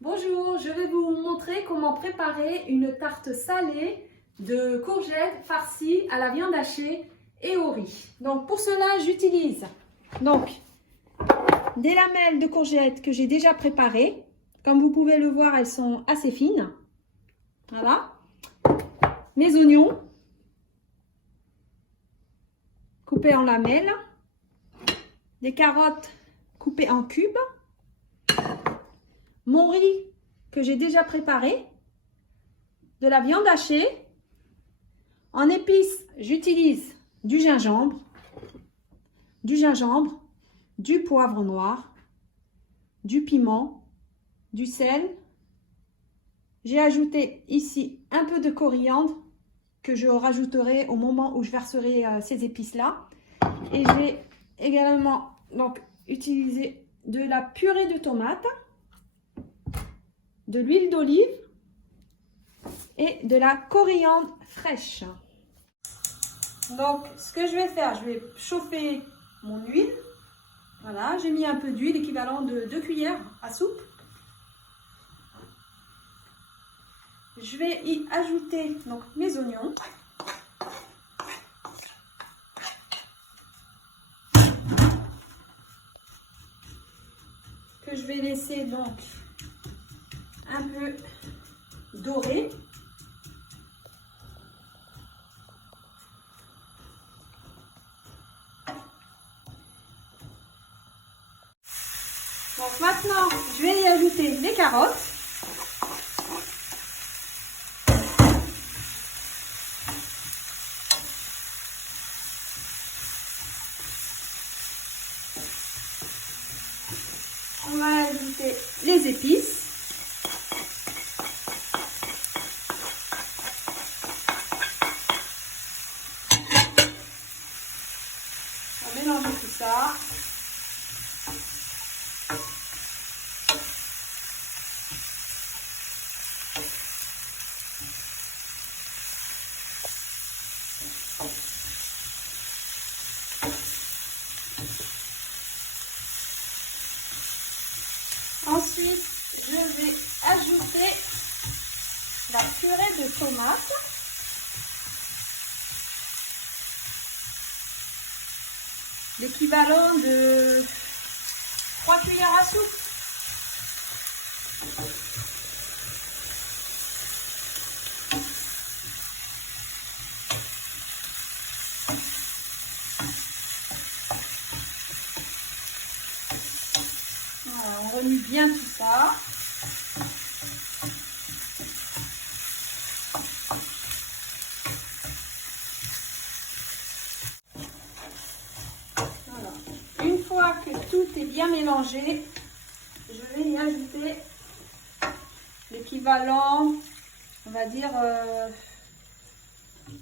Bonjour, je vais vous montrer comment préparer une tarte salée de courgettes farcies à la viande hachée et au riz. Donc pour cela, j'utilise des lamelles de courgettes que j'ai déjà préparées. Comme vous pouvez le voir, elles sont assez fines. Voilà. Mes oignons coupés en lamelles, des carottes coupées en cubes, mon riz que j'ai déjà préparé, de la viande hachée. En épices, j'utilise du gingembre, du poivre noir, du piment, du sel. J'ai ajouté ici un peu de coriandre que je rajouterai au moment où je verserai ces épices-là. Et j'ai également utilisé de la purée de tomates, de l'huile d'olive et de la coriandre fraîche. Donc, ce que je vais faire, je vais chauffer mon huile. Voilà, j'ai mis un peu d'huile, équivalent de 2 cuillères à soupe. Je vais y ajouter mes oignons. Que je vais laisser un peu dorer. Donc maintenant, je vais y ajouter les carottes. On va ajouter les épices. On va mélanger tout ça. Ensuite, je vais ajouter la purée de tomates. L'équivalent de 3 cuillères à soupe. Voilà, on remue bien tout ça. Voilà. Une fois que tout est bien mélangé, je vais y ajouter l'équivalent, on va dire,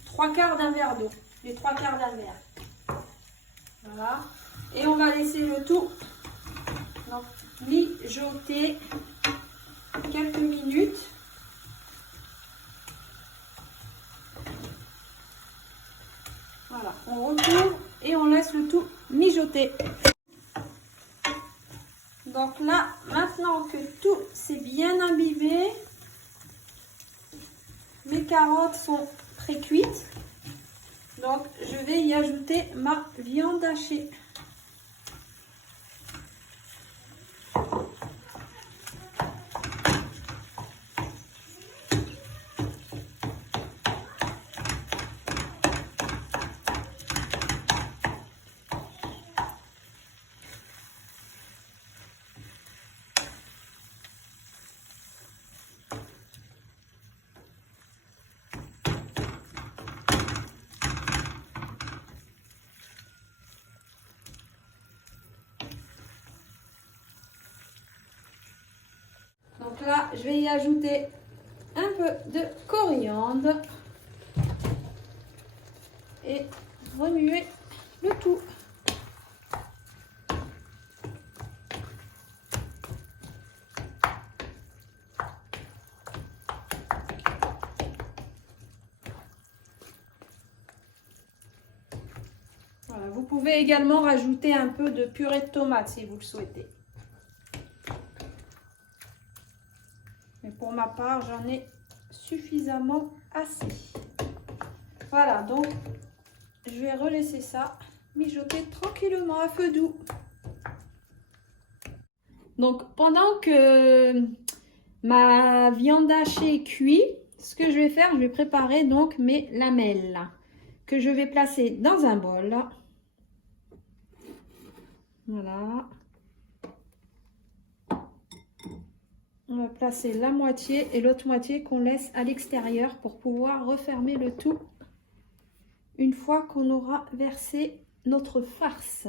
3/4 d'un verre d'eau. Les 3/4 d'un verre. Voilà. Et on va laisser le tout mijoter quelques minutes. Voilà, on recouvre et on laisse le tout mijoter. Donc là, maintenant que tout s'est bien imbibé, mes carottes sont pré-cuites. Donc je vais y ajouter ma viande hachée. Donc là, je vais y ajouter un peu de coriandre et remuer le tout. Voilà, vous pouvez également rajouter un peu de purée de tomate si vous le souhaitez. pour ma part, j'en ai suffisamment assez. Voilà, donc je vais relaisser ça mijoter tranquillement à feu doux. Donc pendant que ma viande hachée cuit, ce que je vais faire, je vais préparer donc mes lamelles que je vais placer dans un bol. Voilà. On va placer la moitié et l'autre moitié qu'on laisse à l'extérieur pour pouvoir refermer le tout une fois qu'on aura versé notre farce.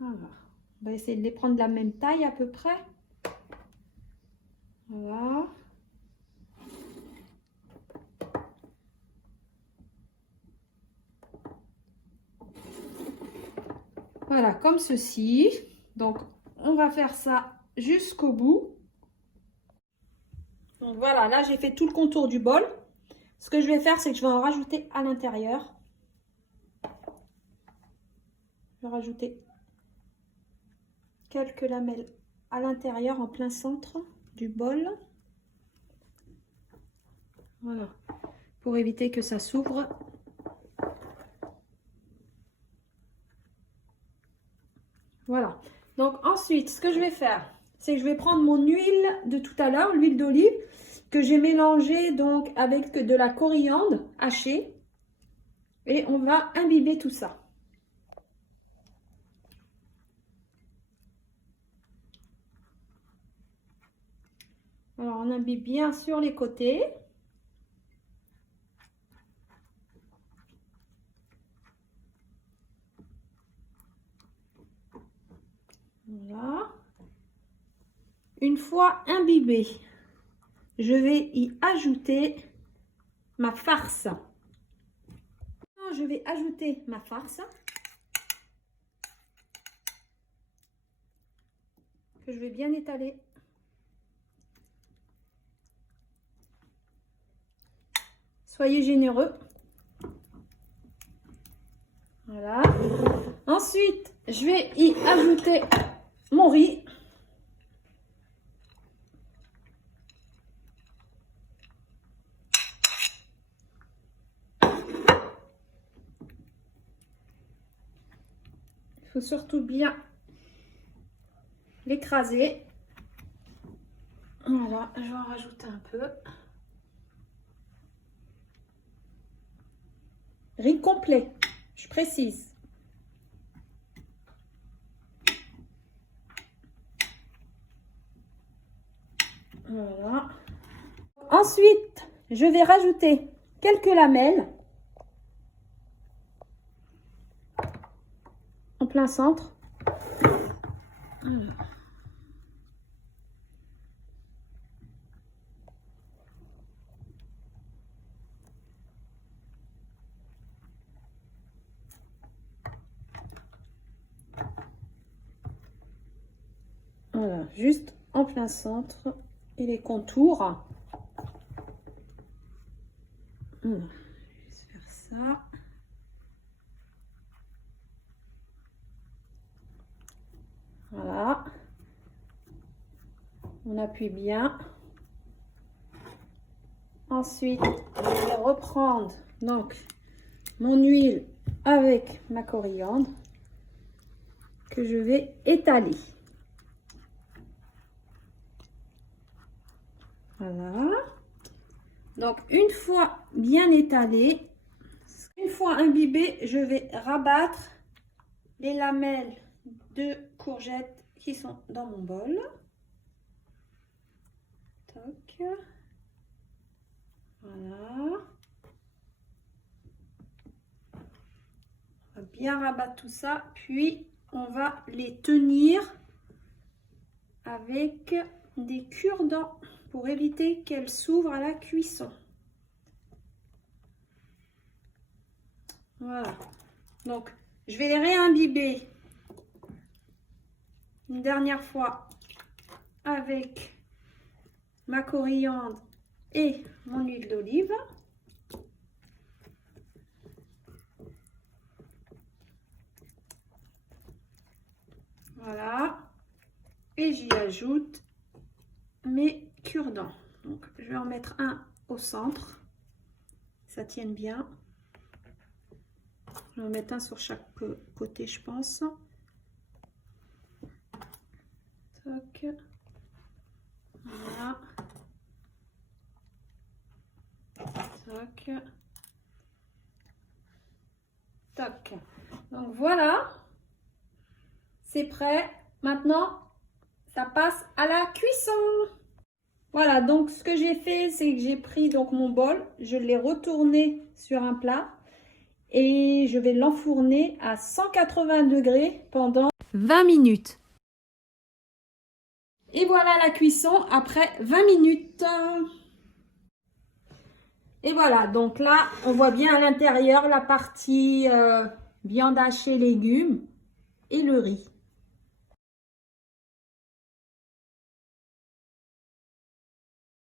Alors, on va essayer de les prendre de la même taille à peu près. Voilà. Voilà, comme ceci. Donc, on va faire ça jusqu'au bout. Donc voilà, là j'ai fait tout le contour du bol. Ce que je vais faire, c'est que je vais en rajouter à l'intérieur. Je vais rajouter quelques lamelles à l'intérieur, en plein centre du bol. Voilà, pour éviter que ça s'ouvre. Voilà. Donc ensuite, ce que je vais faire, c'est que je vais prendre mon huile de tout à l'heure, l'huile d'olive, que j'ai mélangée donc avec de la coriandre hachée. Et on va imbiber tout ça. Alors, on imbibe bien sur les côtés. Voilà. Une fois imbibé, je vais y ajouter ma farce. Je vais ajouter ma farce que je vais bien étaler. Soyez généreux. Voilà. Ensuite, je vais y ajouter mon riz. Il faut surtout bien l'écraser. Voilà, je vais en rajouter un peu. Riz complet, je précise. Voilà. Ensuite, je vais rajouter quelques lamelles en plein centre. Voilà, juste en plein centre et les contours. Voilà, je vais faire ça. Voilà. On appuie bien. Ensuite, je vais reprendre donc mon huile avec ma coriandre que je vais étaler. Voilà. Donc, une fois bien étalé, une fois imbibé, je vais rabattre les lamelles de courgettes qui sont dans mon bol. Toc. Voilà. On va bien rabattre tout ça, puis on va les tenir avec des cure-dents pour éviter qu'elles s'ouvrent à la cuisson. Voilà. Donc, je vais les réimbiber une dernière fois avec ma coriandre et mon huile d'olive. Voilà. Et j'y ajoute mes cure-dents. Donc, je vais en mettre un au centre. Ça tienne bien. Je vais en mettre un sur chaque côté, je pense. Toc. Voilà. Toc. Toc. Donc voilà. C'est prêt. Maintenant, ça passe à la cuisson. Voilà, donc ce que j'ai fait, c'est que j'ai pris donc mon bol, je l'ai retourné sur un plat et je vais l'enfourner à 180 degrés pendant 20 minutes. Et voilà la cuisson après 20 minutes. Et voilà, donc là, on voit bien à l'intérieur la partie viande hachée, légumes et le riz.